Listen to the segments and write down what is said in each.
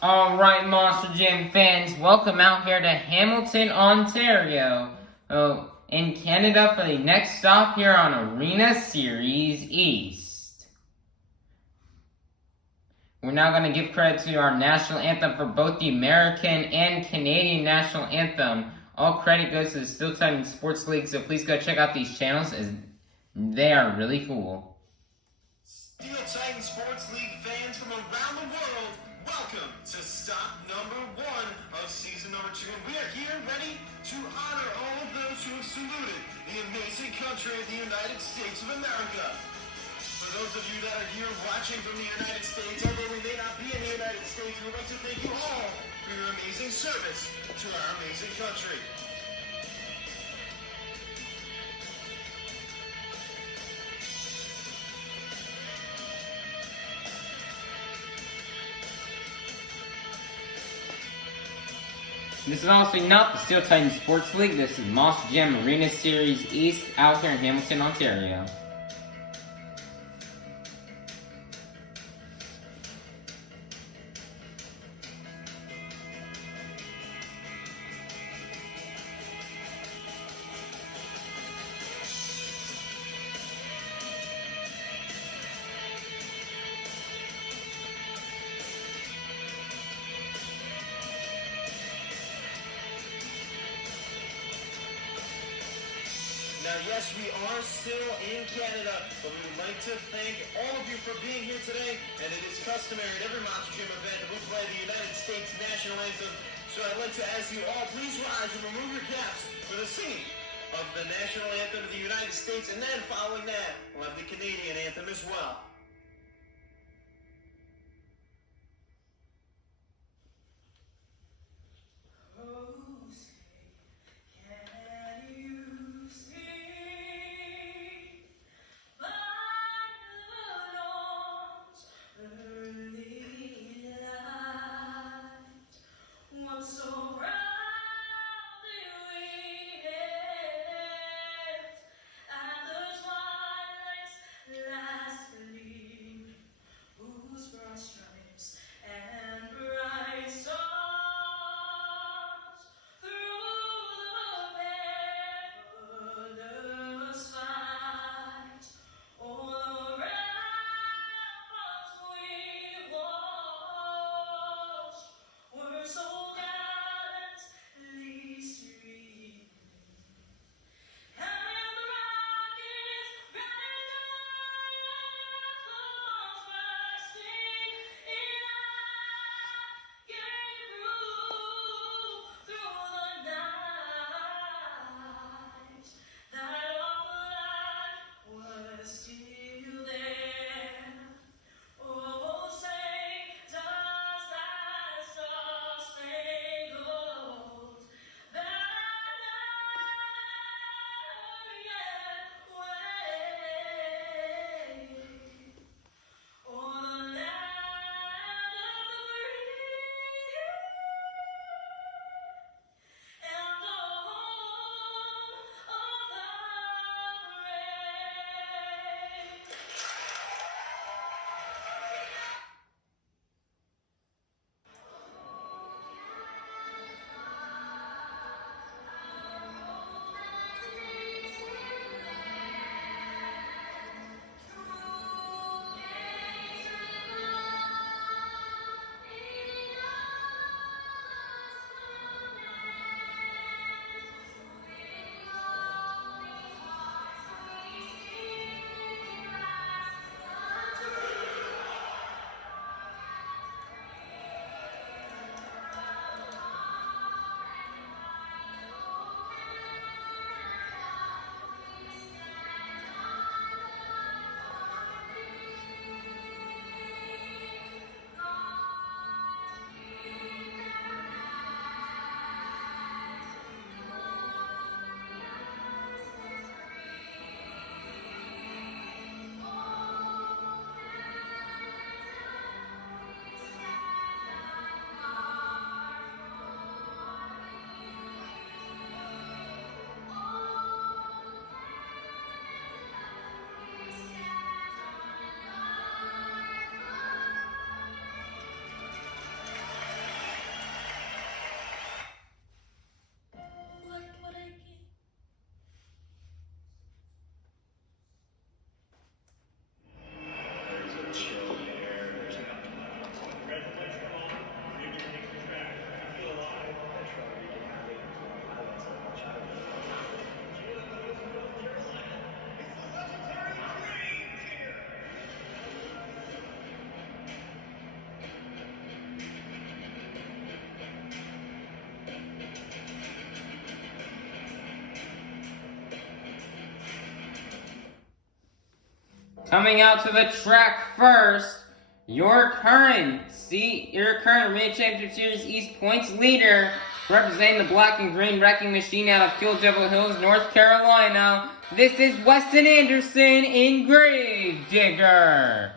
Alright, Monster Jam fans, welcome out here to Hamilton, Ontario, in Canada for the next stop here on Arena Series East. We're now going to give credit to our national anthem for both the American and Canadian national anthem. All credit goes to the Steel Titan Sports League, so please go check out these channels as they are really cool. Steel Titan Sports League fans from around the world, welcome to stop number 1 of season number 2. And we are here ready to honor all of those who have saluted the amazing country of the United States of America. For those of you that are here watching from the United States, although we may not be in the United States, we would like to thank you all for your amazing service to our amazing country. This is honestly not the Steel Titan Sports League. This is Monster Jam Arena Series East out here in Hamilton, Ontario. Now, yes, we are still in Canada, but we would like to thank all of you for being here today. And it is customary at every Monster Jam event that we play the United States national anthem. So I'd like to ask you all, please rise and remove your caps for the singing of the national anthem of the United States. And then following that, we'll have the Canadian anthem as well. Coming out to the track first, your current Arena Championship Series East points leader, representing the black and green wrecking machine out of Kill Devil Hills, North Carolina. This is Weston Anderson in Gravedigger.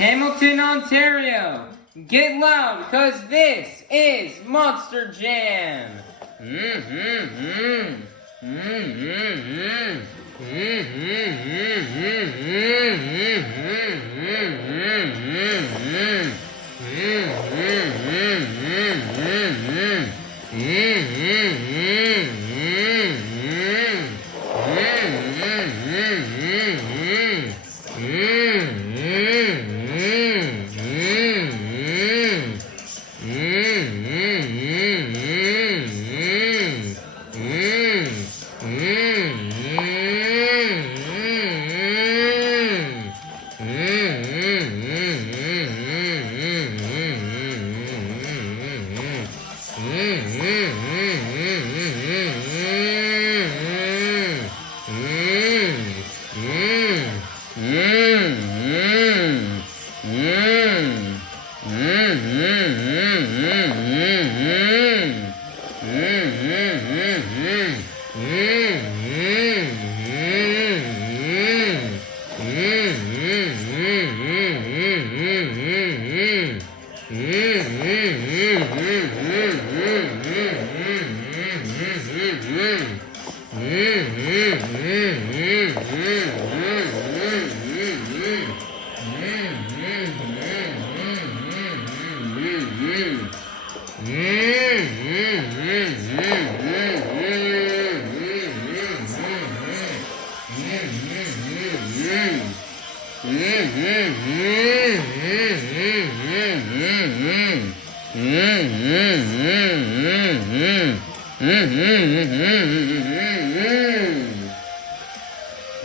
Hamilton, Ontario, get loud, cause this is Monster Jam.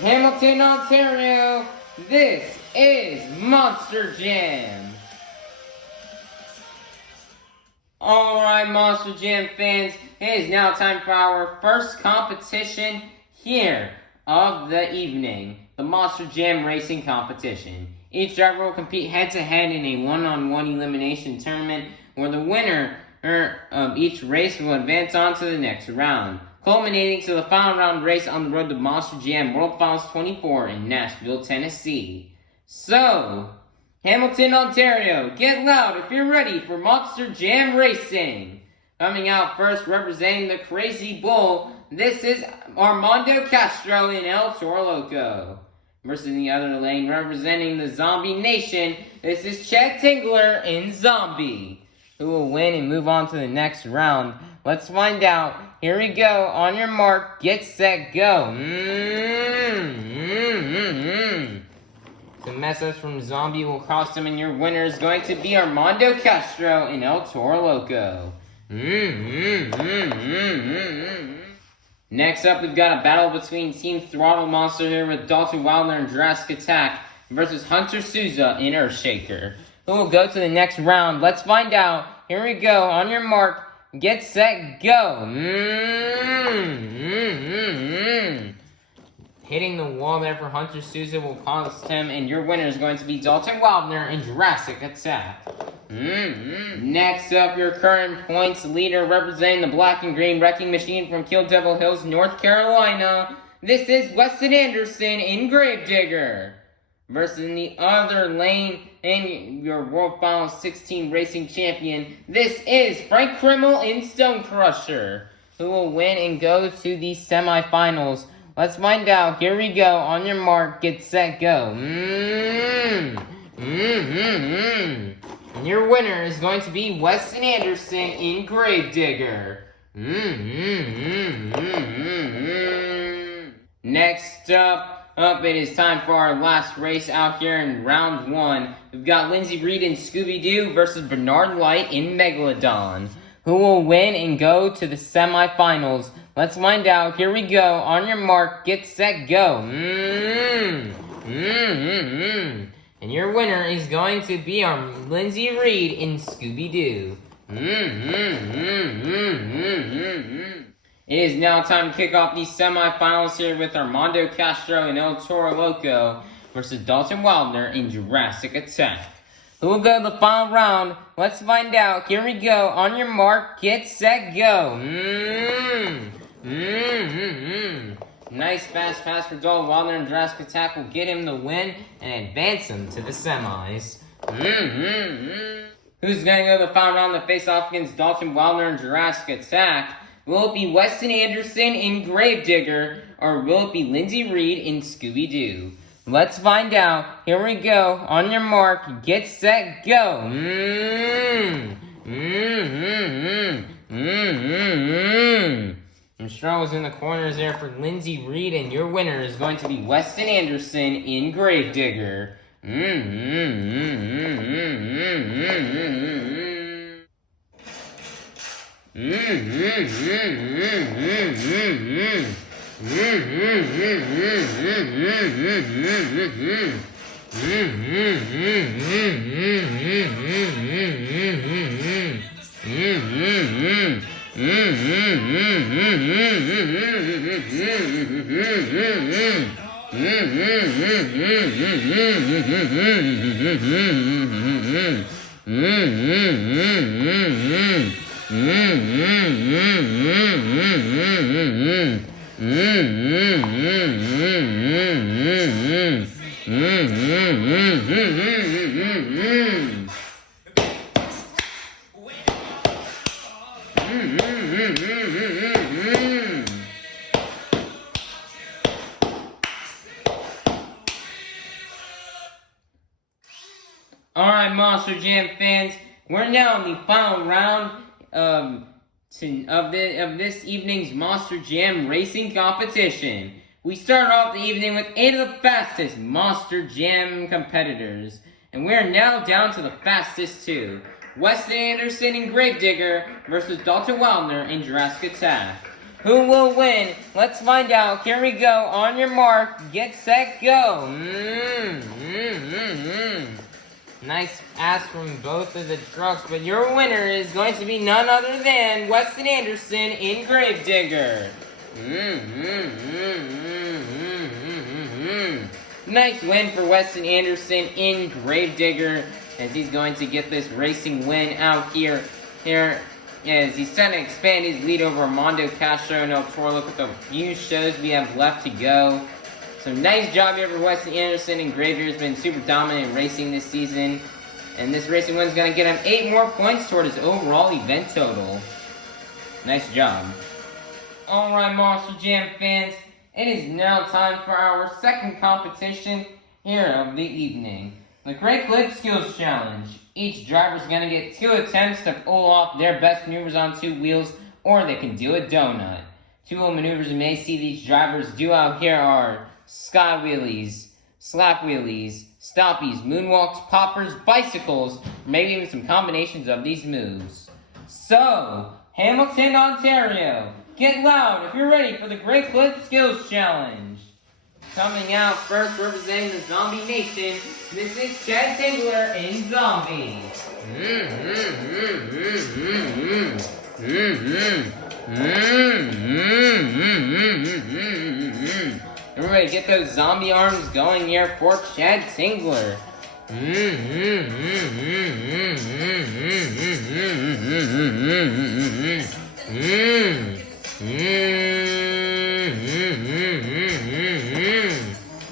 Hamilton, Ontario, this is Monster Jam. Alright, Monster Jam fans, it is now time for our first competition here of the evening, the Monster Jam Racing Competition. Each driver will compete head-to-head in a one-on-one elimination tournament where the winner of each race will advance on to the next round, culminating to the final round race on the road to Monster Jam World Finals 24 in Nashville, Tennessee. So, Hamilton, Ontario, get loud if you're ready for Monster Jam Racing. Coming out first, representing the Crazy Bull, this is Armando Castro in El Toro Loco. Versus in the other lane, representing the Zombie Nation, this is Chad Tingler in Zombie. Who will win and move on to the next round? Let's find out. Here we go. On your mark, get set, go. The message from Zombie will cost him, and your winner is going to be Armando Castro in El Toro Loco. Next up, we've got a battle between Team Throttle Monster here with Dalton Wilder and Jurassic Attack versus Hunter Souza in Earthshaker. Who will go to the next round? Let's find out. Here we go. On your mark, get set, go. Hitting the wall there for Hunter Sousa will cost him, and your winner is going to be Dalton Wildner in Jurassic Attack. Next up, your current points leader representing the Black and Green Wrecking Machine from Kill Devil Hills, North Carolina. This is Weston Anderson in Gravedigger. Versus in the other lane, and your World Finals 16 racing champion, this is Frank Krimmel in Stone Crusher, who will win and go to the semifinals. Let's find out. Here we go. On your mark, get set, go. And your winner is going to be Weston Anderson in Gravedigger. Next up, it is time for our last race out here in round 1. We've got Lindsey Reed in Scooby-Doo versus Bernard Light in Megalodon. Who will win and go to the semifinals? Let's find out. Here we go. On your mark, get set, go. And your winner is going to be our Lindsey Reed in Scooby-Doo. It is now time to kick off these semifinals here with Armando Castro and El Toro Loco versus Dalton Wildner in Jurassic Attack. Who will go to the final round? Let's find out. Here we go. On your mark, get set, go. Nice fast pass for Dalton Wildner in Jurassic Attack will get him the win and advance him to the semis. Who's going to go to the final round to face off against Dalton Wildner in Jurassic Attack? Will it be Weston Anderson in Gravedigger, or will it be Lindsey Reed in Scooby-Doo? Let's find out. Here we go. On your mark, get set, go. And struggles in the corners there for Lindsey Reed, and your winner is going to be Weston Anderson in Gravedigger. Alright, Monster Jam fans, we're now in the final round of this evening's Monster Jam racing competition. We start off the evening with 8 of the fastest Monster Jam competitors, and we're now down to the fastest 2. Weston Anderson in Gravedigger versus Dalton Wildner in Jurassic Attack. Who will win? Let's find out. Here we go. On your mark, get set, go. Nice pass from both of the trucks, but your winner is going to be none other than Weston Anderson in Gravedigger. Nice win for Weston Anderson in Gravedigger, as he's going to get this racing win out here as he's trying to expand his lead over Armando Castro and El Toro. Look at the few shows we have left to go. So nice job here for Weston Anderson, and Gravedigger has been super dominant in racing this season. And this racing win is going to get him 8 more points toward his overall event total. Nice job. Alright, Monster Jam fans, it is now time for our second competition here of the evening. The Great Clip Skills Challenge. Each driver is going to get 2 attempts to pull off their best maneuvers on 2 wheels, or they can do a donut. 2 maneuvers you may see these drivers do out here are sky wheelies, slap wheelies, stoppies, moonwalks, poppers, bicycles, or maybe even some combinations of these moves. So, Hamilton, Ontario, get loud if you're ready for the Great Clip Skills Challenge. Coming out first, representing the Zombie Nation, this is Chad Tingler in Zombie. Everybody there. Get those zombie arms going here for Chad Tingler.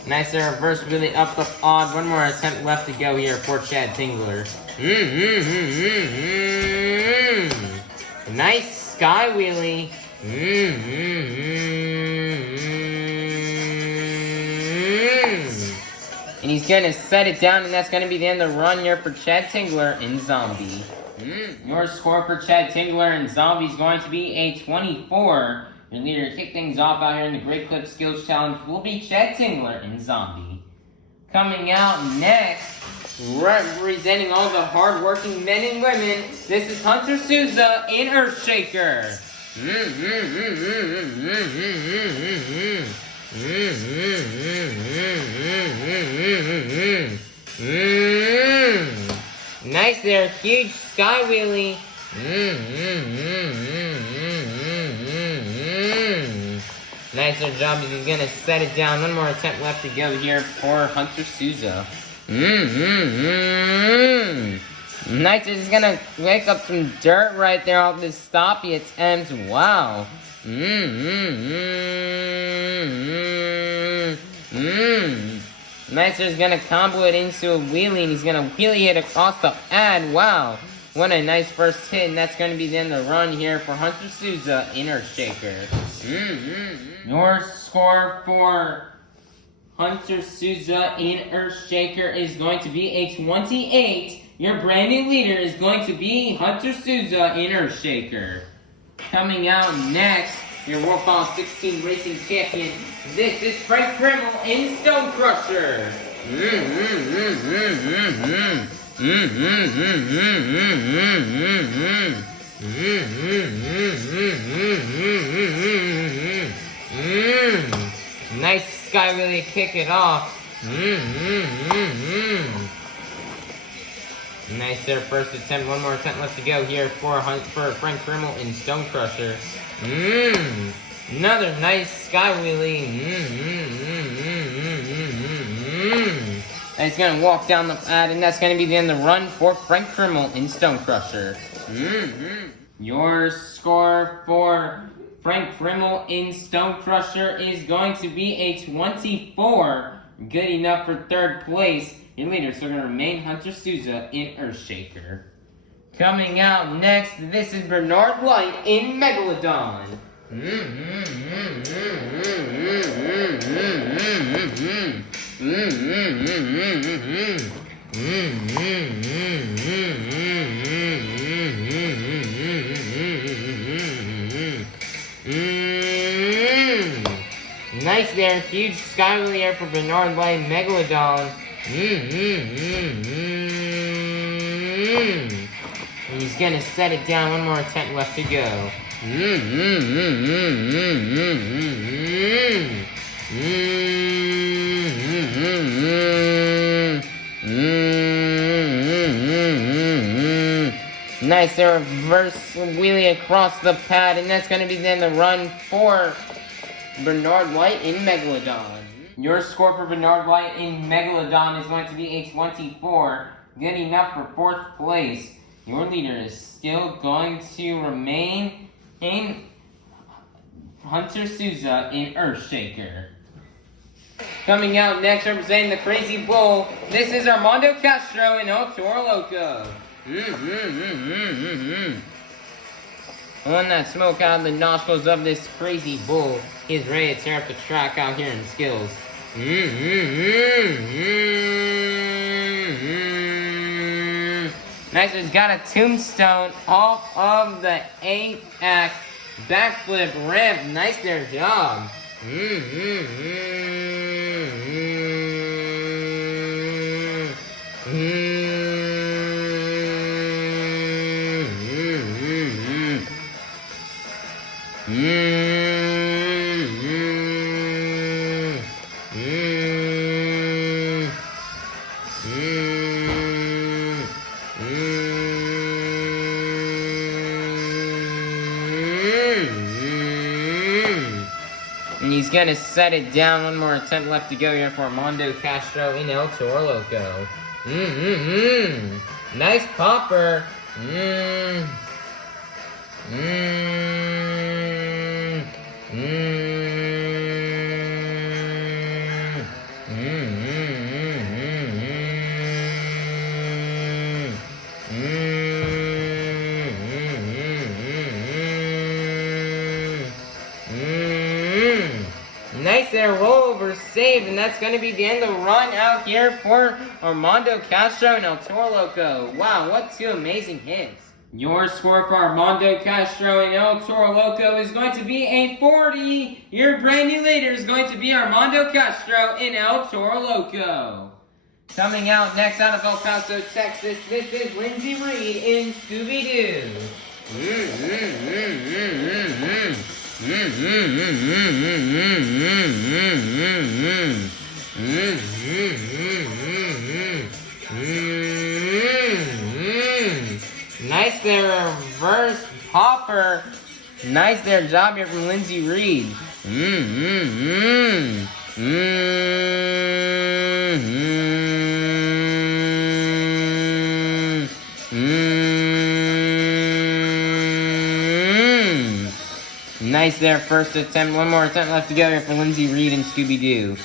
Nice reverse really up the odd. One more attempt left to go here for Chad Tingler. Nice sky wheelie. And he's going to set it down, and that's going to be the end of the run here for Chad Tingler in Zombie. Your score for Chad Tingler in Zombie is going to be a 24. Your leader to kick things off out here in the Great Clip Skills Challenge will be Chad Tingler in Zombie. Coming out next, representing all the hard-working men and women, this is Hunter Souza in Earthshaker. Nice there, huge sky wheelie. Nicer job as he's gonna set it down. One more attempt left to go here for Hunter Souza. Nice, he's gonna wake up some dirt right there off this stoppy attempt. Wow. Nicer's gonna combo it into a wheelie, and he's gonna wheelie it across the pad. Wow. What a nice first hit, and that's going to be the end of the run here for Hunter Souza in Earthshaker. Your score for Hunter Souza in Earthshaker is going to be a 28. Your brand new leader is going to be Hunter Souza in Earthshaker. Coming out next, your World Final 16 racing champion, this is Frank Krimmel in Stone Crusher. Nice sky really kick it off. Nice there, first attempt. One more attempt left to go here for Frank Krimmel in Stone Crusher. Another nice sky wheelie. And he's going to walk down the pad, and that's going to be the end of the run for Frank Krimmel in Stone Crusher. Your score for Frank Krimmel in Stone Crusher is going to be a 24. Good enough for third place. Your leaders are going to remain Hunter Souza in Earthshaker. Coming out next, this is Bernard Light in Megalodon. Nice there, huge sky wheelie air for Bernard Light Megalodon. And he's gonna set it down. One more attempt left to go. Nice reverse wheelie across the pad, and that's gonna be then the run for Bernard Light in Megalodon. Your score for Bernard Light in Megalodon is going to be a 24. Good enough for fourth place. Your leader is still going to remain in Hunter Souza in Earthshaker. Coming out next, representing the Crazy Bull, this is Armando Castro in El Toro Loco. Pulling that smoke out of the nostrils of this Crazy Bull. He's ready to tear up the track out here in Skills. Nice, he's got a tombstone off of the 8-act backflip ramp. Nice there, job. And he's going to set it down. One more attempt left to go here for Armando Castro in El Toro Loco. Nice popper. Nice there, rollover save, and that's going to be the end of the run out here for Armando Castro and El Toro Loco. Wow, what two amazing hits. Your score for Armando Castro and El Toro Loco is going to be a 40. Your brand new leader is going to be Armando Castro and El Toro Loco. Coming out next out of El Paso, Texas, this is Lindsey Reed in Scooby-Doo. Nice there, reverse popper. Nice there, job here from Lindsey Reed. Nice there, first attempt. One more attempt left to go here for Lindsey Reed and Scooby-Doo.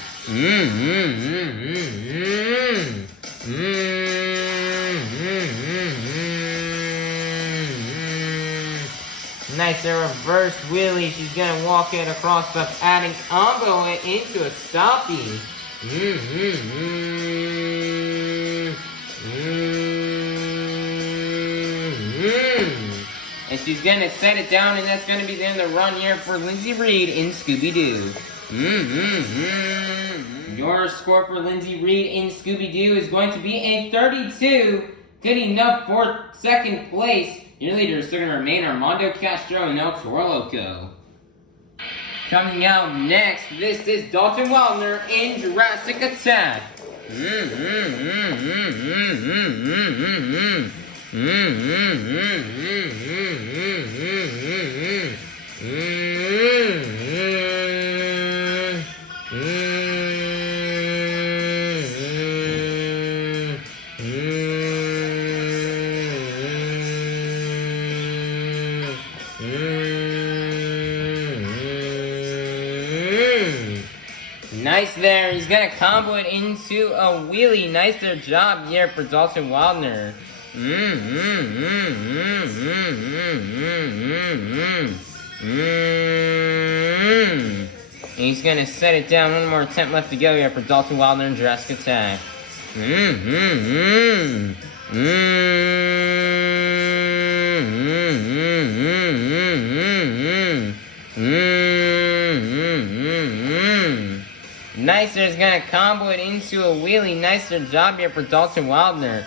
Nice there, reverse wheelie. She's gonna walk it across the pad and combo it into a stoppie. And she's going to set it down, and that's going to be the end of the run here for Lindsey Reed in Scooby-Doo. Your score for Lindsey Reed in Scooby-Doo is going to be a 32. Good enough for second place. Your leader is still going to remain Armando Castro and El Toro Loco. Coming out next, this is Dalton Wildner in Jurassic Attack. Nice there. He's going to combo it into a wheelie. Nice there job here for Dalton Wildner. And he's going to set it down. One more attempt left to go here for Dalton Wildner in Jurassic Attack. Nicer is going to combo it into a wheelie. Nicer job here for Dalton Wildner.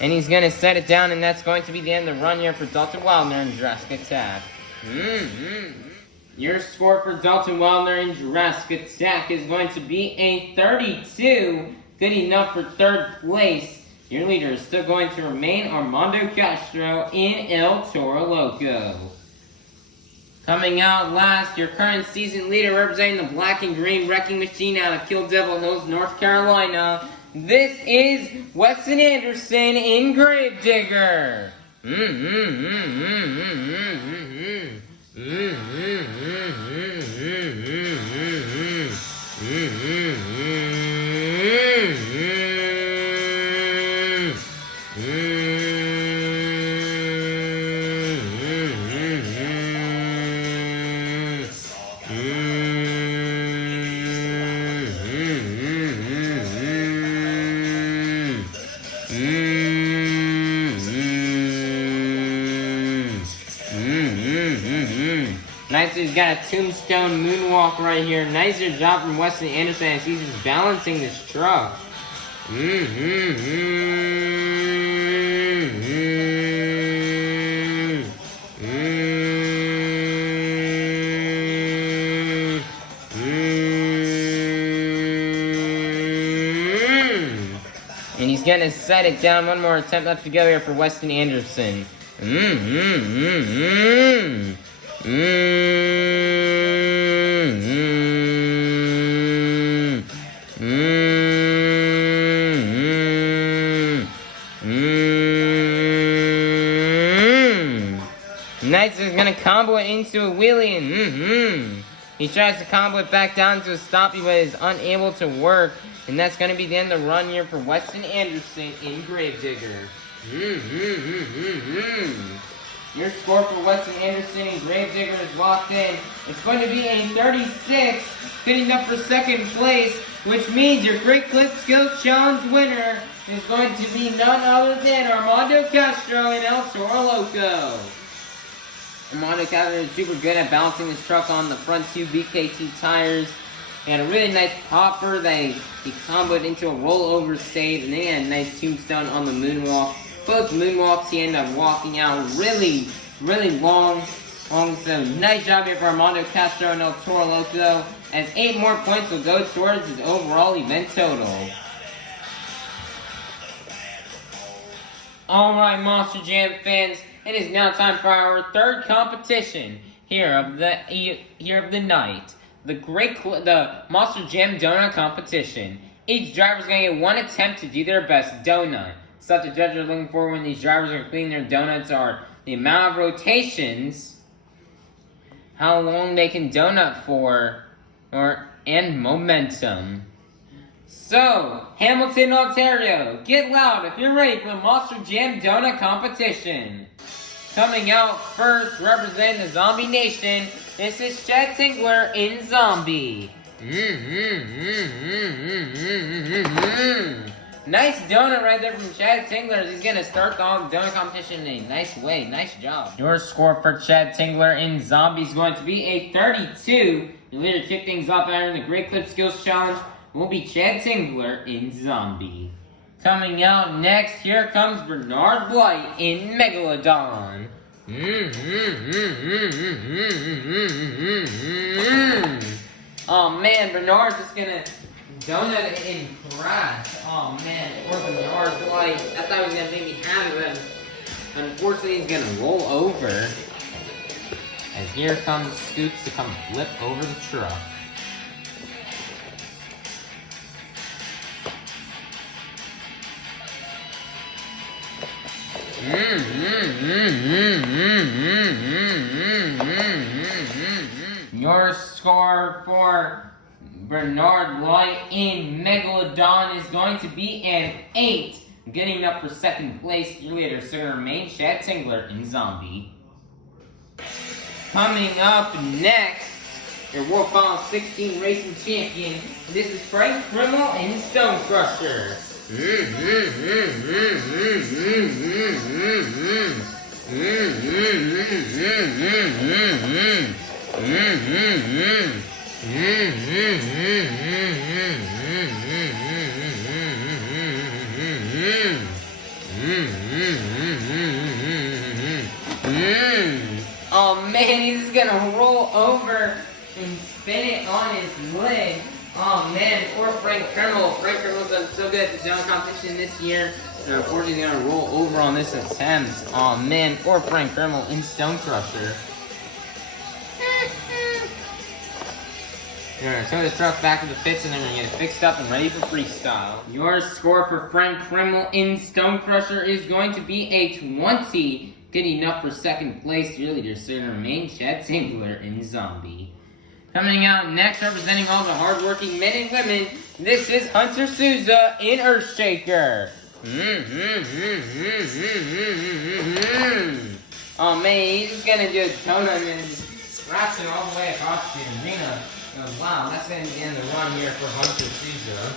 And he's going to set it down, and that's going to be the end of the run here for Dalton Wildner in Jurassic Attack. Your score for Dalton Wildner in Jurassic Attack is going to be a 32. Good enough for third place. Your leader is still going to remain Armando Castro in El Toro Loco. Coming out last, your current season leader representing the black and green wrecking machine out of Kill Devil Hills, North Carolina. This is Weston Anderson in Gravedigger. Nice, he's got a tombstone moonwalk right here. Nicer job from Weston Anderson as he's just balancing this truck. And he's going to set it down. One more attempt left to go here for Weston Anderson. Nice is gonna combo it into a wheelie and he tries to combo it back down to a stoppie, but is unable to work. And that's gonna be the end of the run here for Weston Anderson in Gravedigger. Your score for Weston Anderson in Gravedigger is locked in. It's going to be a 36, fitting up for second place, which means your Great Clip Skills Challenge winner is going to be none other than Armando Castro in El Toro Loco. Armando Castro is super good at balancing his truck on the front two BKT tires. He had a really nice popper that he comboed into a rollover save, and then he had a nice tombstone on the moonwalk. Both moonwalks he ended up walking out really long. So nice job here for Armando Castro and El Toro Loco, as 8 more points will go towards his overall event total. Alright, Monster Jam fans, it is now time for our third competition here of the night. The Monster Jam Donut Competition. Each driver is going to get one attempt to do their best donut. Stuff the judges are looking for when these drivers are cleaning their donuts are the amount of rotations, how long they can donut for, and momentum. So, Hamilton, Ontario, get loud if you're ready for the Monster Jam Donut Competition. Coming out first, representing the Zombie Nation, this is Chad Tingler in Zombie. Nice donut right there from Chad Tingler. He's going to start the donut competition in a nice way. Nice job. Your score for Chad Tingler in Zombie is going to be a 32. Your leader kick things off out in the Great Clip Skills Challenge will be Chad Tingler in Zombie. Coming out next, here comes Bernard Blight in Megalodon. Oh man, Bernard's just gonna donut it in crash. Oh man, poor Bernard Blight. I thought he was gonna make me happy, but unfortunately he's gonna roll over. As here comes Scoops to come flip over the truck. Your score for Bernard Blight in Megalodon is going to be an 8. Getting up for second place, your leader is going to remain Chad Tingler in Zombie. Coming up next, your World Final 16 Racing Champion, this is Frank Krimmel in Stone Crusher. Oh man, he's just gonna roll over and spin it on his leg. Oh man, poor Frank Krimmel. Frank Krimmel's done so good at the donut competition this year. They're unfortunately gonna roll over on this attempt. Oh man, poor Frank Krimmel in Stone Crusher. You're gonna tow the truck back to the pits and then you're gonna get it fixed up and ready for freestyle. Your score for Frank Krimmel in Stone Crusher is going to be a 20. Good enough for second place. Your leader is going to remain Chad Tingler in Zombie. Coming out next, representing all the hardworking men and women, this is Hunter Souza in Earthshaker. Oh man, he's just gonna do a donut and then just scratch it all the way across the arena. Oh, wow, that's gonna be the end of the run here for Hunter Souza.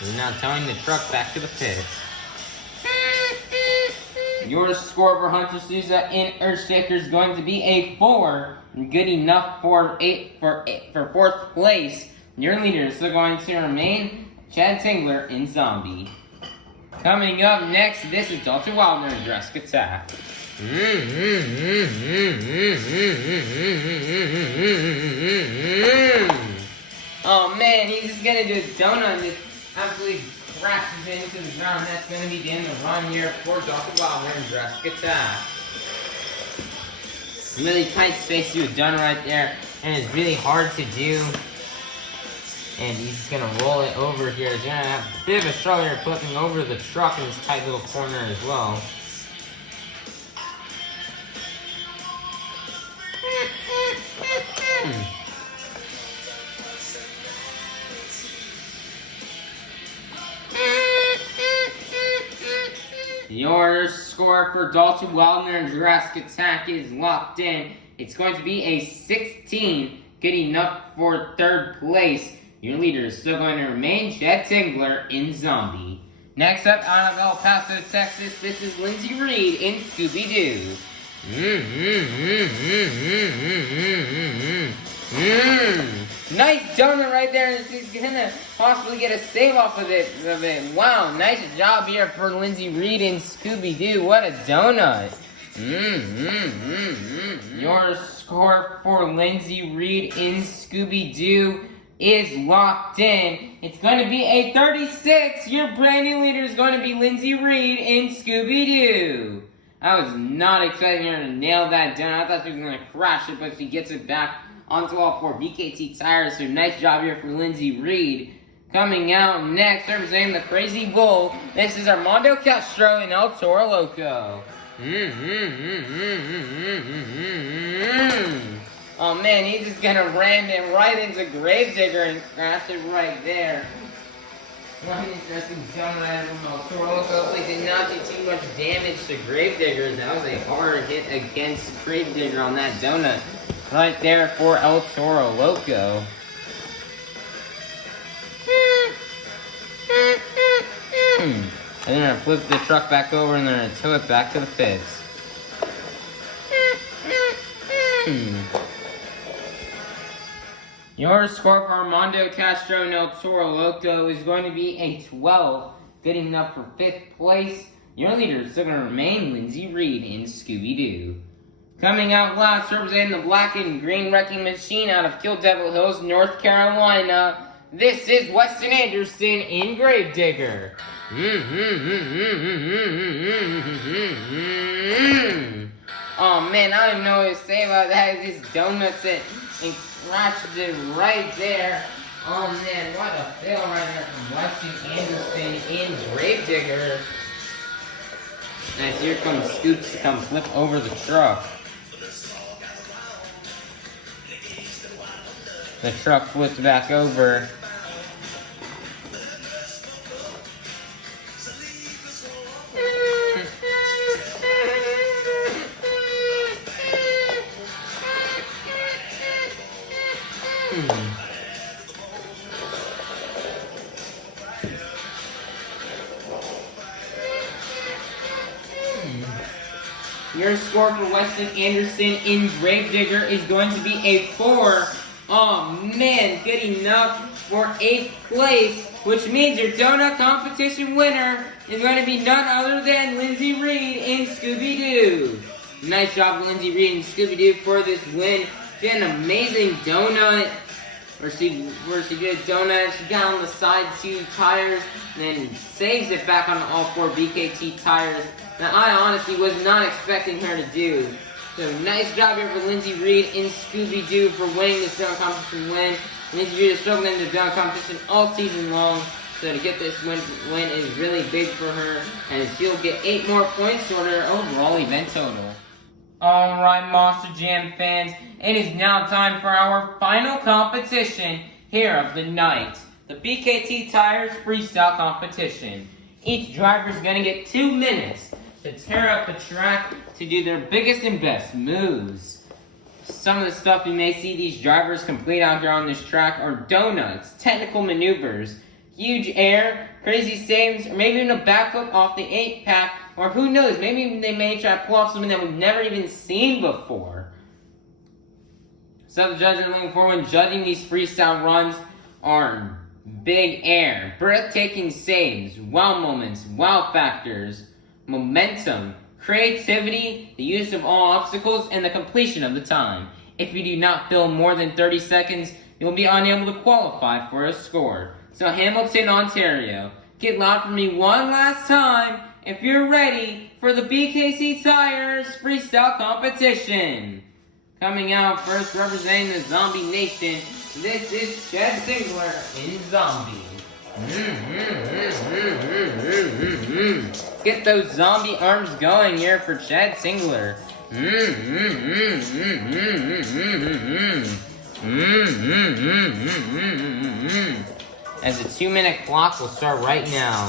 We're now towing the truck back to the pits. Your score for Hunter Souza in Earthshaker is going to be a 4. Good enough for fourth place. Your leader is still going to remain Chad Tingler in Zombie. Coming up next, this is Dalton Wildner and Jurassic Attack. Oh man, he's just gonna do a donut and just absolutely crashes into the ground. That's gonna be the end of the run here for Dalton Wildner and Jurassic Attack. Really tight space to do a donut right there, and it's really hard to do. And he's just gonna roll it over here. He's gonna have a bit of a struggle here flipping over the truck in this tight little corner as well. Your score for Dalton Wildner and Jurassic Attack is locked in. It's going to be a 16, good enough for third place. Your leader is still going to remain Jet Tingler in Zombie. Next up, out of El Paso, Texas, this is Lindsay Reed in Scooby-Doo. Nice donut right there. He's gonna possibly get a save off of it. Wow, nice job here for Lindsay Reed in Scooby-Doo. What a donut. Your score for Lindsay Reed in Scooby-Doo is locked in. It's going to be a 36. Your brand new leader is going to be Lindsay Reed in Scooby-Doo. I was not expecting her to nail that down. I thought she was going to crash it, but she gets it back onto all four BKT tires. So nice job here for Lindsay Reed. Coming out next, representing the Crazy Bull, this is Armando Castro and El Toro Loco. Oh man, he's just gonna ram it right into Gravedigger and crash it right there. One interesting donut from El Toro Loco. Hopefully did not do too much damage to Gravedigger. That was a hard hit against Gravedigger on that donut. Right there for El Toro Loco. And they're gonna flip the truck back over and they're gonna tow it back to the pits. Your score for Armando Castro and El Toro Loco is going to be a 12, good enough for 5th place. Your leader is still going to remain Lindsay Reed in Scooby-Doo. Coming out last, representing the black and green wrecking machine out of Kill Devil Hills, North Carolina, this is Weston Anderson in Gravedigger. Oh man, I don't even know what to say about that. It just donuts it and crashes it right there. Oh man, what a fail right there from Weston Anderson in Gravedigger. As here comes Scoots to come flip over the truck. The truck flips back over. Your score for Weston Anderson in Gravedigger is going to be a 4. Oh man, good enough for 8th place, which means your donut competition winner is going to be none other than Lindsay Reed in Scooby-Doo. Nice job, Lindsay Reed in Scooby-Doo for this win. She had an amazing donut, where she did a donut, she got on the side 2 tires, and then saves it back on all 4 BKT tires. Now, I honestly was not expecting her to do. So, nice job here for Lindsay Reed in Scooby-Doo for winning this donut competition win. Lindsay Reed is struggling in the donut competition all season long. So, to get this win is really big for her. And she'll get 8 more points toward her overall event total. Alright, Monster Jam fans. It is now time for our final competition here of the night. The BKT Tires Freestyle Competition. Each driver is going to get 2 minutes to tear up the track to do their biggest and best moves. Some of the stuff you may see these drivers complete out here on this track are donuts, technical maneuvers, huge air, crazy saves, or maybe even a backflip off the 8-pack, or who knows, maybe they may try to pull off something that we've never even seen before. Some judges are looking for when judging these freestyle runs are big air, breathtaking saves, wow moments, wow factors, momentum, creativity, the use of all obstacles, and the completion of the time. If you do not fill more than 30 seconds, you'll be unable to qualify for a score. So Hamilton, Ontario, get loud for me one last time if you're ready for the BKC Tires Freestyle Competition. Coming out first, representing the Zombie Nation, this is Chad Ziegler in Zombie. Get those zombie arms going here for Chad Singler. As the 2-minute clock will start right now.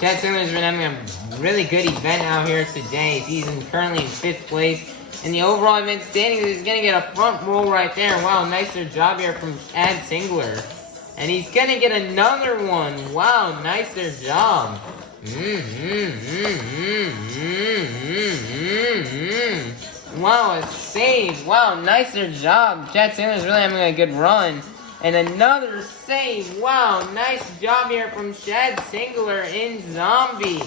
Chad Singler's been having a really good event out here today. He's currently in 5th place. In the overall event standings, he's going to get a front roll right there. Wow, nicer job here from Chad Singler. And he's going to get another one. Wow, nicer job. Wow, a save. Wow, nicer job. Chad Singler's really having a good run. And another save. Wow, nice job here from Chad Singler in Zombie.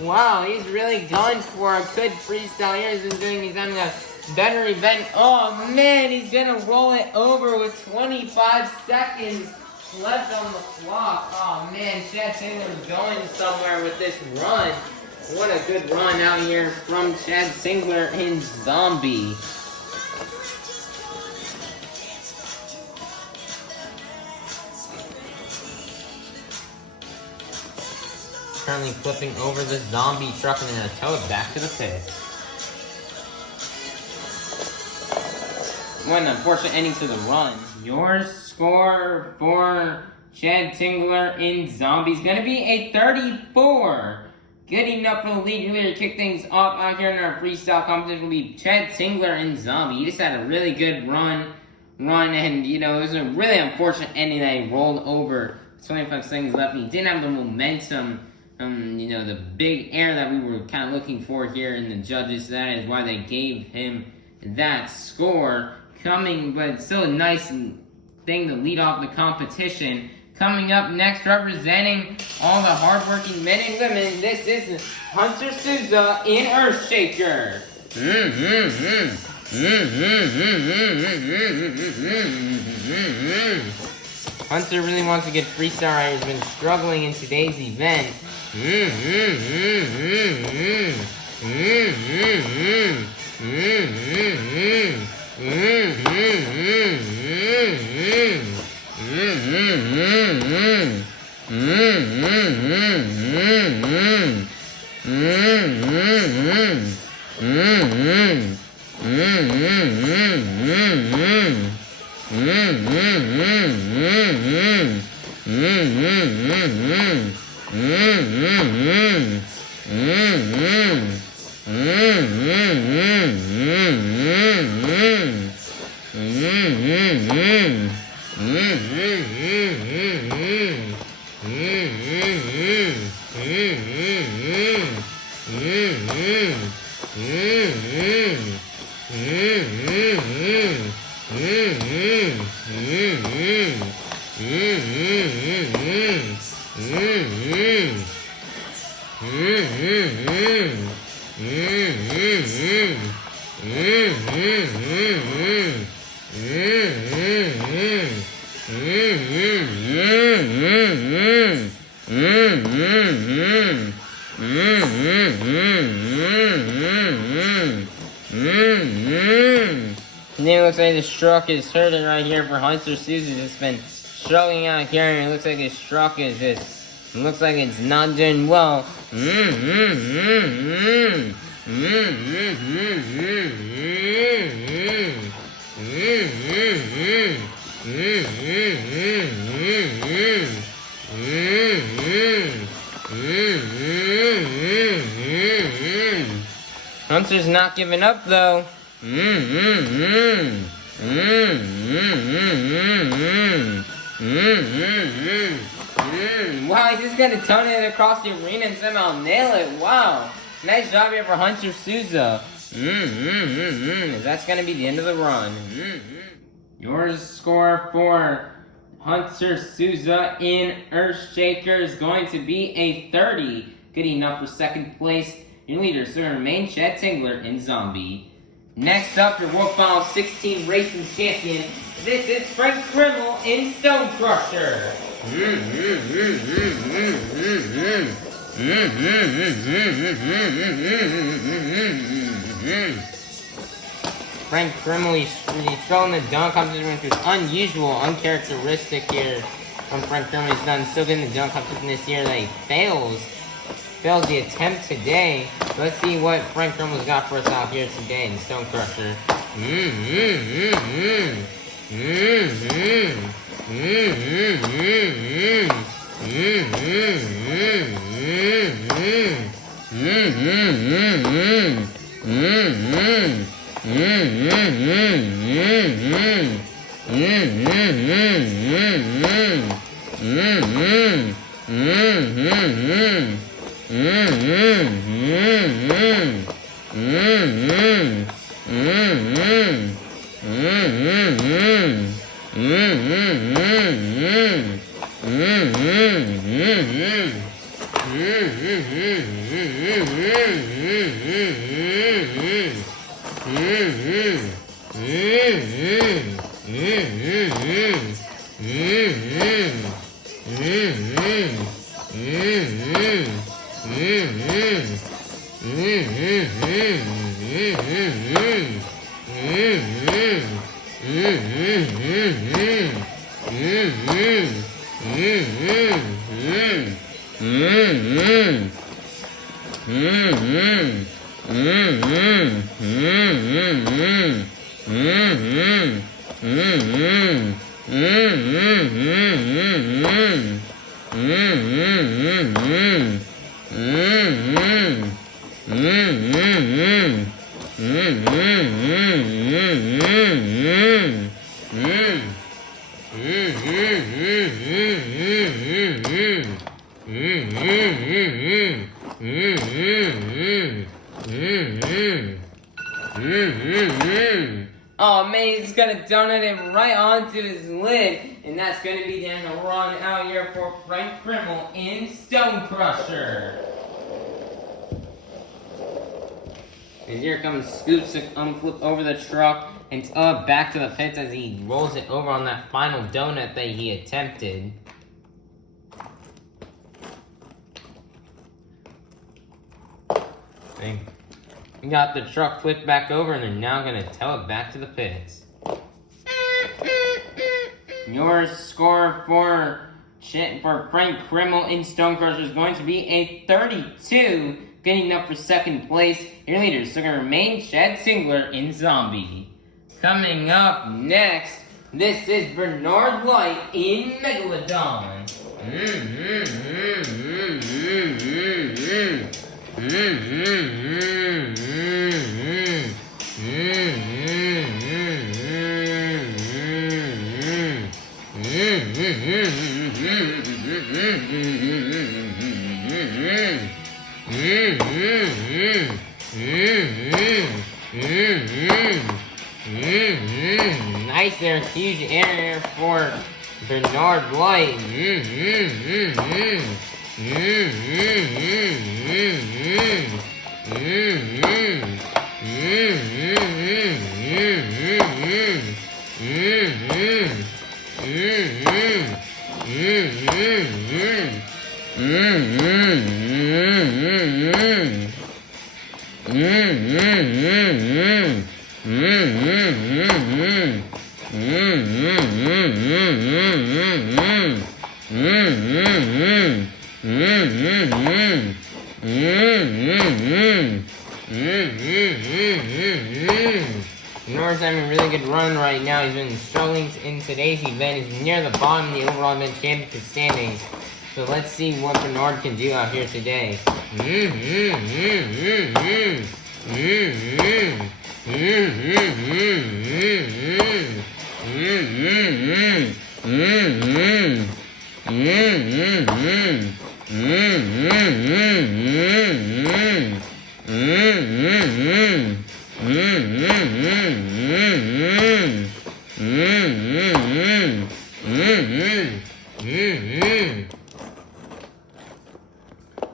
Wow, he's really going for a good freestyle here. He's having a better event. Oh man, he's gonna roll it over with 25 seconds left on the clock. Oh man, Chad Singler's going somewhere with this run. What a good run out here from Chad Singler in Zombie. Currently flipping over the zombie truck and then tow it back to the pit. What an unfortunate ending to the run. Your score for Chad Singler in Zombie is going to be a 34. Good enough for the lead. Really to kick things off out here in our freestyle competition will be Chad Singler in Zombie. He just had a really good run, and it was a really unfortunate ending that he rolled over. 25 seconds left, and he didn't have the momentum. The big air that we were kind of looking for here in the judges. That is why they gave him that score. But still a nice thing to lead off the competition. Coming up next, representing all the hardworking men and women, this is Hunter Souza in Earthshaker. Hunter really wants to get freestyle right. He's been struggling in today's event. looks like the truck is hurting right here for Hunter Sousa. Just been struggling out here, and it looks like his truck is just, looks like it's not doing well. Hunter's not giving up though. Wow, he's just gonna turn it across the arena and somehow nail it. Wow. Nice job here for Hunter Sousa. That's gonna be the end of the run. Your score for Hunter Sousa in Earthshaker is going to be a 30. Good enough for second place. Your leaders will remain Chad Tingler in Zombie. Next up, your World Final 16 Racing Champion. This is Frank Krimmel in Stone Crusher. Frank Krimmel, he's throwing the dunk competition, which is unusual, uncharacteristic here from Frank Krimmel. He's done still getting the dunk competition this year that he fails the attempt today. Let's see what Frank Krimmel's got for us out here today in Stone Crusher. Oh man, he's gonna donut it right onto his lid, and that's gonna be the end of the run out here for Frank Krimmel in Stone Crusher. And here comes Scoops to flip over the truck and back to the pits as he rolls it over on that final donut that he attempted. We got the truck flipped back over, and they're now going to tow it back to the pits. Your score for Frank Krimmel in Stone Crusher is going to be a 32, getting up for second place. Your leaders are going to remain Chad Singler in Zombie. Coming up next, this is Bernard Light in Megalodon. Nice there, huge area for Bernard Light. Norris having a really good run right now. He's been struggling in today's event. He's near the bottom of the overall event championship standings. So let's see what Bernard can do out here today.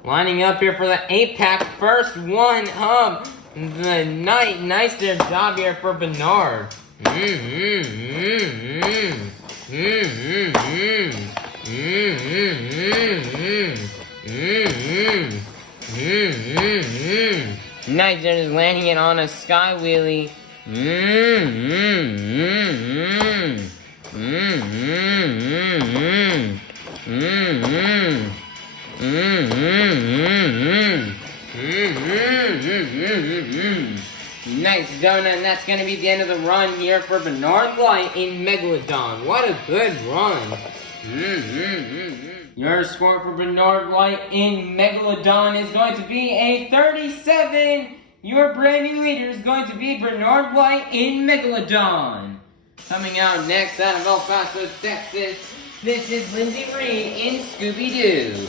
Lining up here for the 8-pack, first one up. The nice there job here for Bernard. Nice there, just landing it on a sky wheelie. Nice donut, and that's gonna be the end of the run here for Bernard Light in Megalodon. What a good run. Your score for Bernard Light in Megalodon is going to be a 37. Your brand new leader is going to be Bernard Light in Megalodon. Coming out next out of El Paso, Texas, this is Lindsay Reed in Scooby-Doo.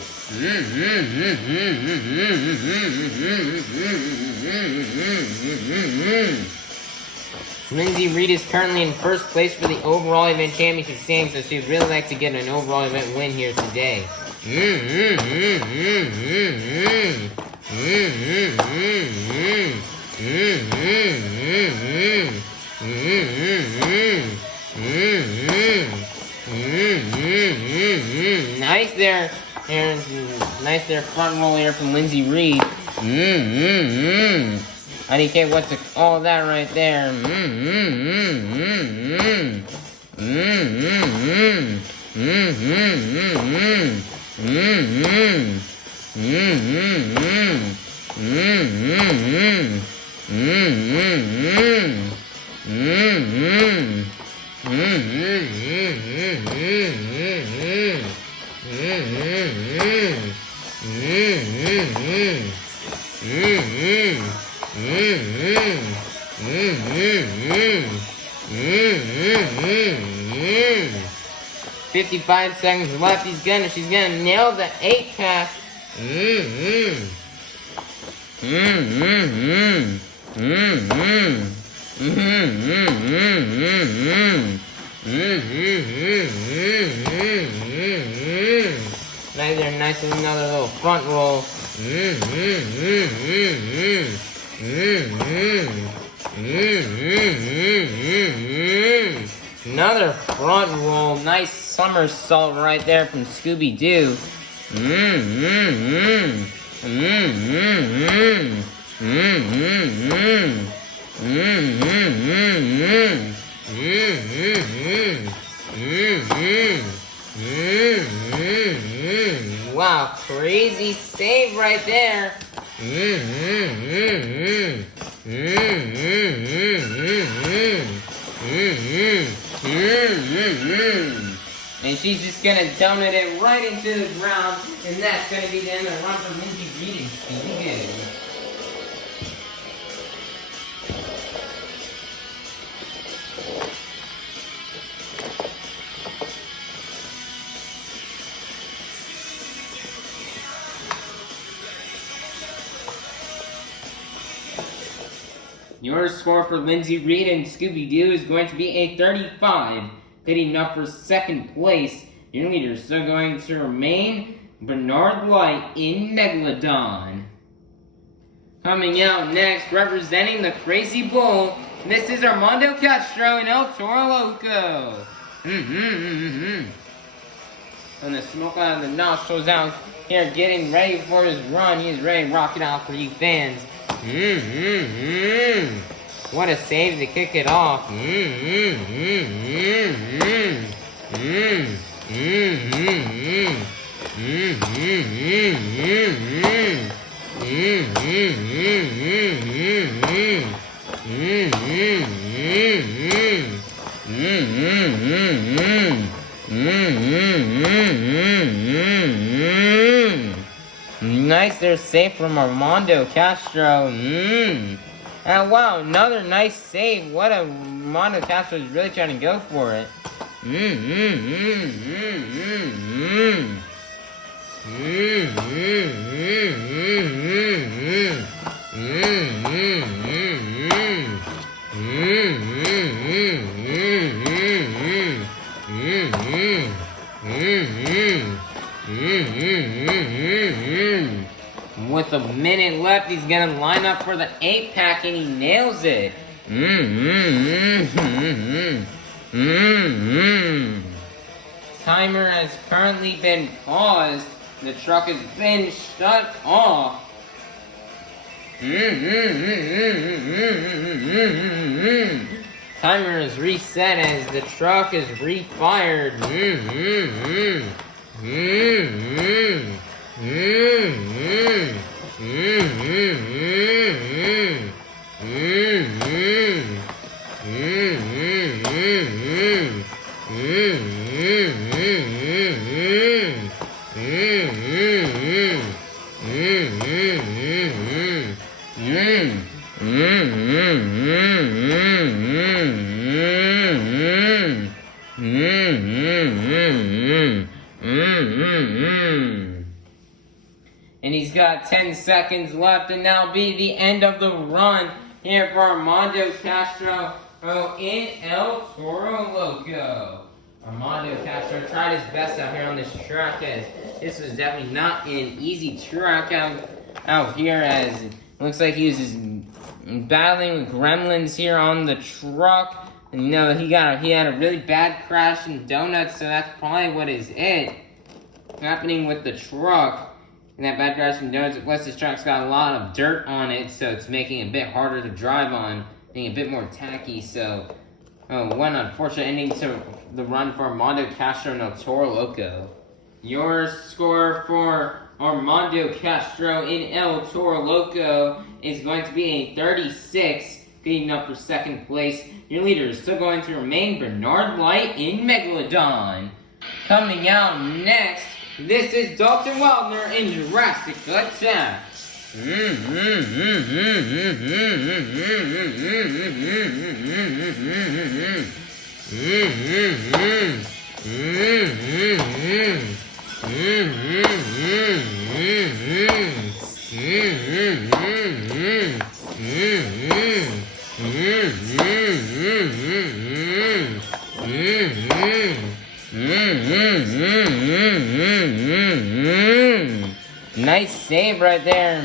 Lindsay Reed is currently in first place for the overall event championship standings, so she'd really like to get an overall event win here today. Nice there. Nice there front roll here from Lindsay Reed. IDK, what's all that right there? $55 seconds left. She's gonna nail the 8-pack. Nice, another little front roll. Another front roll. Nice somersault right there from Scooby-Doo. Wow, crazy save right there. And she's just gonna donut it right into the ground, and that's gonna be the end of the run for Lindsay Reed and Scooby-Doo. Your score for Lindsay Reed and Scooby-Doo is going to be a 35. Hitting up for second place. Your leader is still going to remain Bernard Light in Megalodon. Coming out next, representing the Crazy Bull, this is Armando Castro in El Toro Loco. And the smoke out of the nostrils out here getting ready for his run. He is ready to rock it out for you fans. What a save to kick it off. Nice there save from Armando Castro. And wow, another nice save. What a Armando Castro is really trying to go for it. With a minute left, he's gonna line up for the 8-pack and he nails it. Timer has currently been paused. The truck has been shut off. Timer is reset as the truck is refired. And he's got 10 seconds left, and that'll be the end of the run here for Armando Castro in El Toro Loco. Armando Castro tried his best out here on this track, as this was definitely not an easy track out here, as it looks like he was just battling with gremlins here on the truck. And you know, he had a really bad crash in donuts, so that's probably what is it happening with the truck. And that bad crash in donuts, plus this truck's got a lot of dirt on it, so it's making it a bit harder to drive on, being a bit more tacky. So, one unfortunate ending to the run for Armando Castro and El Toro Loco. Your score for Armando Castro in El Toro Loco is going to be a 36, beating up for second place. Your leader is still going to remain Bernard Light in Megalodon. Coming out next, this is Dalton Wildner in Jurassic Attack. Nice save right there.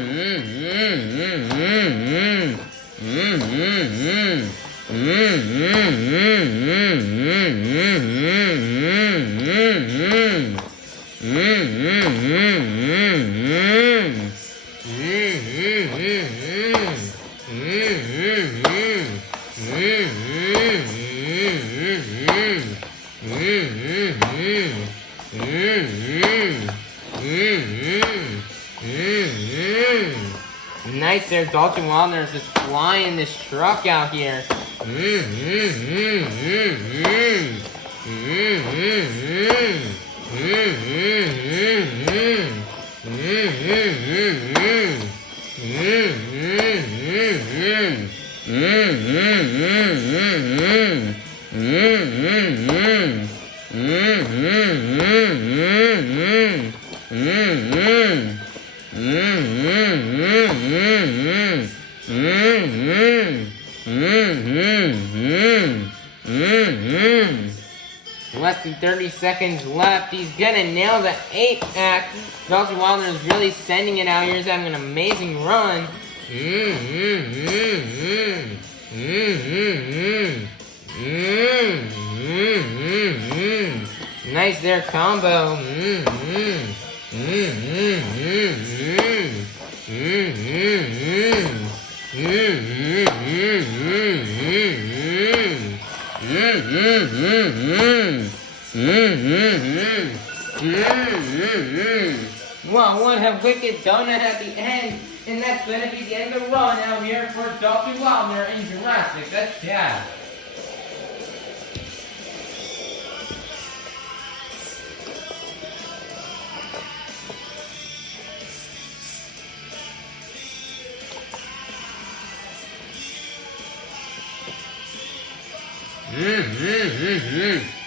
Nice there, Dalton Wildner is just flying this truck out here. Less than 30 seconds left. He's gonna nail the 8-pack. Dalton Wildner is really sending it out here. He's having an amazing run. Nice there combo. Well, one have wicked donut at the end, and that's going to be the end of the run out here for Dalton Wilder in Jurassic. That's yeah.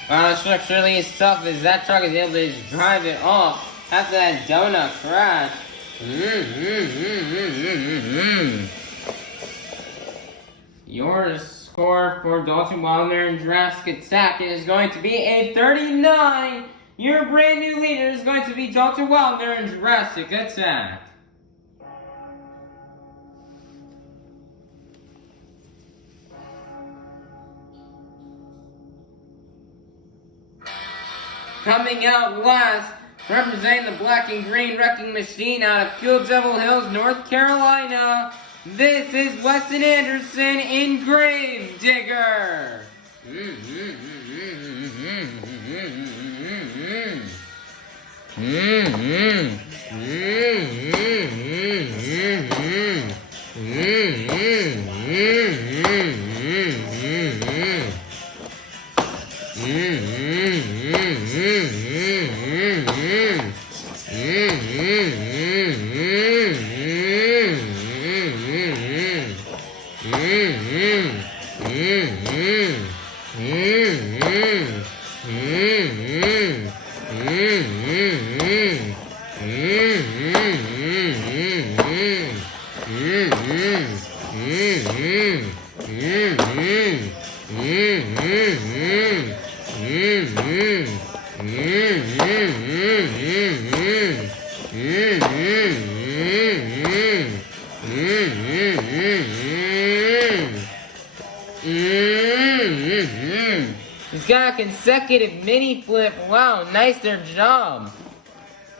Wow, this truck surely is tough as that truck is able to just drive it off after that donut crash. Your score for Dalton Wilder and Jurassic Attack is going to be a 39. Your brand new leader is going to be Dalton Wilder and Jurassic Attack. Coming out last, representing the black and green wrecking machine out of Fuel Devil Hills, North Carolina, this is Weston Anderson in Gravedigger. He's got a consecutive mini flip. Wow, nice their job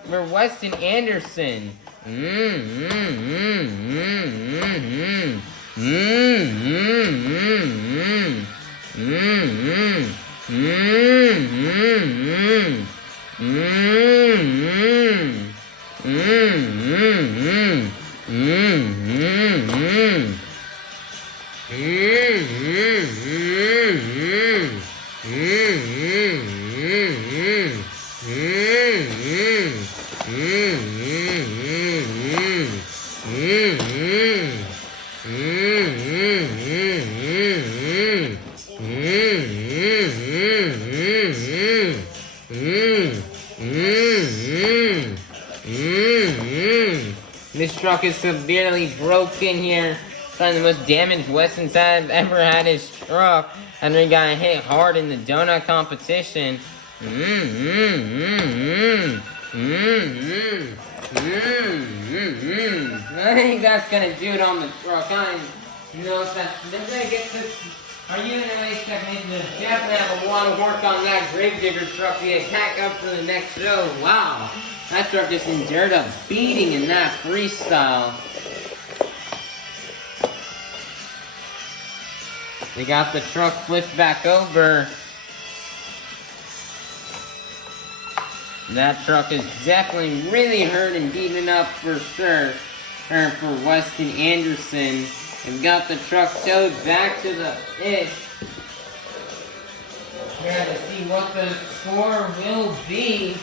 for Weston Anderson. This truck is severely broken here. Probably the most damaged Weston's have ever had his truck. And he got hit hard in the donut competition. I think that's gonna do it on the truck. They're gonna get this. Our unit technician is definitely have a lot of work on that Gravedigger truck to get back up for the next show. Wow, that truck just endured a beating in that freestyle. They got the truck flipped back over. That truck is definitely really hurt and beaten up for sure. For Weston Anderson. And got the truck towed back to the pit. Here to see what the score will be.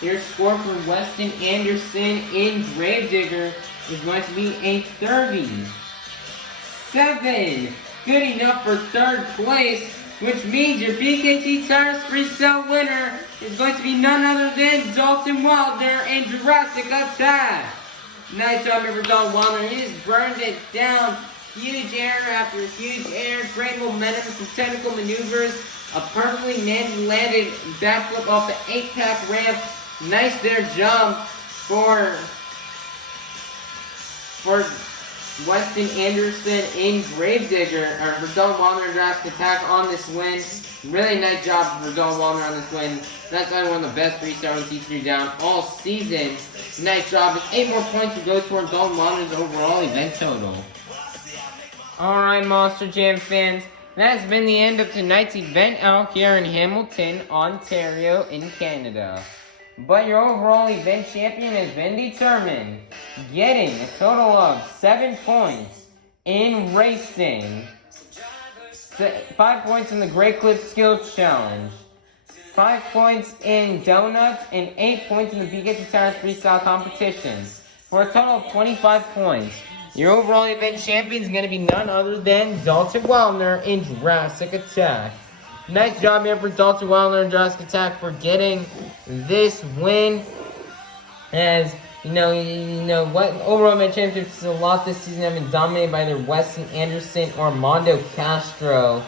Your score for Weston Anderson in Gravedigger is going to be a 37. Good enough for third place, which means your BKT Tires Freestyle winner is going to be none other than Dalton Wilder in Jurassic Attack. Nice job, Mr. Dalton Wilder. He just burned it down. Huge air after huge air, great momentum, some technical maneuvers, a perfectly landed backflip off the 8-pack ramp. Nice their job for Weston Anderson in Gravedigger, or for Dalton Wilder in Jurassic Attack on this win. Really nice job for Dalton Wilder on this win. That's probably one of the best freestyle T3 down all season. Nice job. It's 8 more points to go toward Dalton Wilder's overall event total. Alright, Monster Jam fans, That has been the end of tonight's event out here in Hamilton, Ontario, in Canada. But your overall event champion has been determined, getting a total of 7 points in racing, 5 points in the Great Clip Skills Challenge, 5 points in donuts, and 8 points in the BK Tires Freestyle Competition, for a total of 25 points. Your overall event champion is going to be none other than Dalton Wellner in Jurassic Attack. Nice job here for Dalton Wellner in Jurassic Attack for getting this win. As you know what overall event championships a lot this season have been dominated by either Weston Anderson or Armando Castro.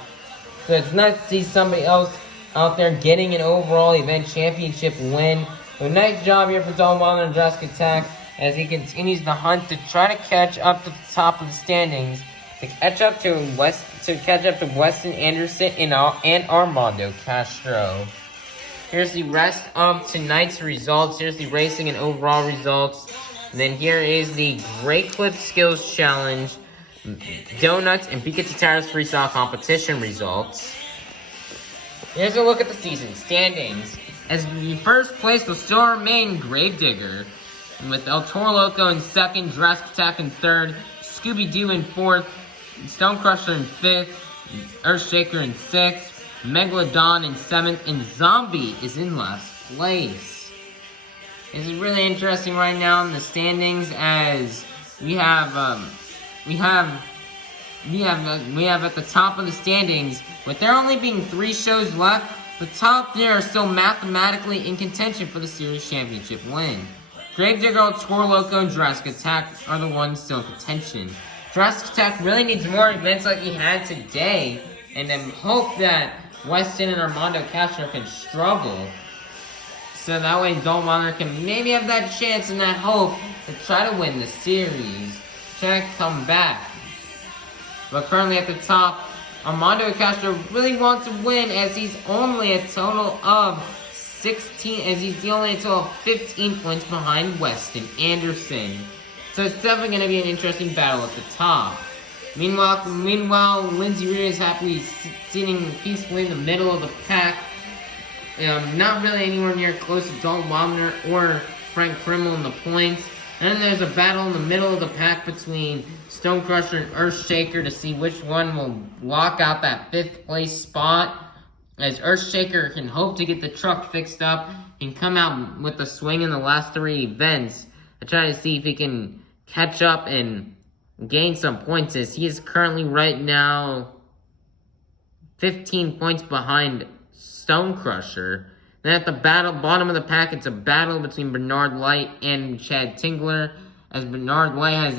So it's nice to see somebody else out there getting an overall event championship win. So nice job here for Dalton Wellner in Jurassic Attack, as he continues the hunt to try to catch up to the top of the standings, to catch up to Weston Anderson and Armando Castro. Here's the rest of tonight's results. Here's the racing and overall results. And then here is the Great Clip Skills Challenge, Donuts, and Pikachu Tires Freestyle Competition results. Here's a look at the season standings. As the first place will still remain Gravedigger, with El Toro Loco in second, Jurassic Attack in third, Scooby-Doo in fourth, Stone Crusher in fifth, Earthshaker in sixth, Megalodon in seventh, and Zombie is in last place. This is really interesting right now in the standings, as we have at the top of the standings, with there only being 3 shows left, the top 3 are still mathematically in contention for the series championship win. Gravedigger, El Toro Loco, and Jurassic Attack are the ones still in contention. Jurassic Attack really needs more events like he had today, and I hope that Weston and Armando Castro can struggle, so that way Dalton Wellner can maybe have that chance and that hope to try to win the series, try to come back. But currently at the top, Armando Castro really wants to win, as he's only a total of 15 points behind Weston Anderson. So it's definitely going to be an interesting battle at the top. Meanwhile, Lindsey Reed is happily sitting peacefully in the middle of the pack. Not really anywhere near close to Dalton Wellner or Frank Krimmel in the points. And then there's a battle in the middle of the pack between Stone Crusher and Earthshaker to see which one will lock out that 5th place spot, as Earthshaker can hope to get the truck fixed up and come out with a swing in the last 3 events to try to see if he can catch up and gain some points, as he is currently right now 15 points behind Stone Crusher. Then at the bottom of the pack, it's a battle between Bernard Light and Chad Tingler, as Bernard Light has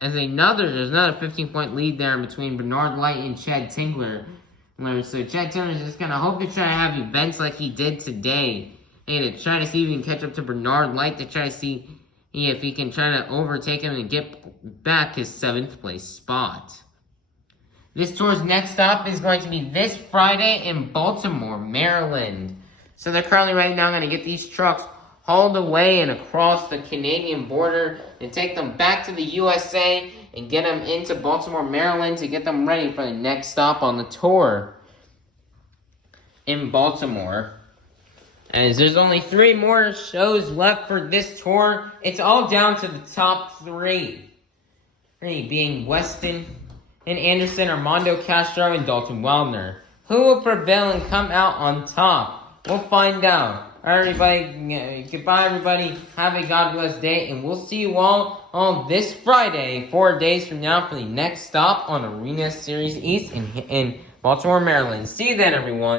there's another 15-point lead there in between Bernard Light and Chad Tingler. So Chad Tingler is just going to hope to try to have events like he did today, and to try to see if he can catch up to Bernard Light, to try to see if he can try to overtake him and get back his 7th place spot. This tour's next stop is going to be this Friday in Baltimore, Maryland. So they're currently right now going to get these trucks hauled away and across the Canadian border and take them back to the USA and get them into Baltimore, Maryland to get them ready for the next stop on the tour in Baltimore. As there's only 3 more shows left for this tour, it's all down to the top 3. Being Weston and Anderson, Armando Castro, and Dalton Wellner. Who will prevail and come out on top? We'll find out. Alright, everybody. Goodbye, everybody. Have a God bless day, and we'll see you all on this Friday, 4 days from now, for the next stop on Arena Series East in Baltimore, Maryland. See you then, everyone.